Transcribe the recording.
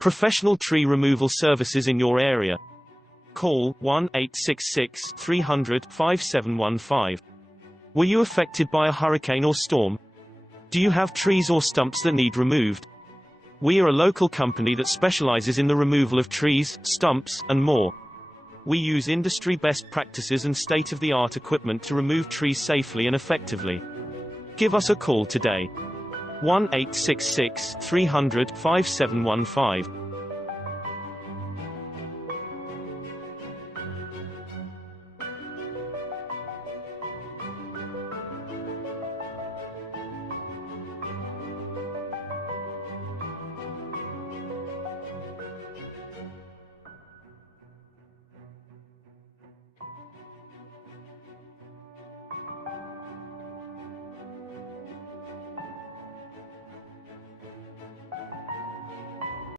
Professional tree removal services in your area. Call 1-866-300-5715. Were you affected by a hurricane or storm? Do you have trees or stumps that need removed? We are a local company that specializes in the removal of trees, stumps, and more. We use industry best practices and state-of-the-art equipment to remove trees safely and effectively. Give us a call today. 1-866-300-5715.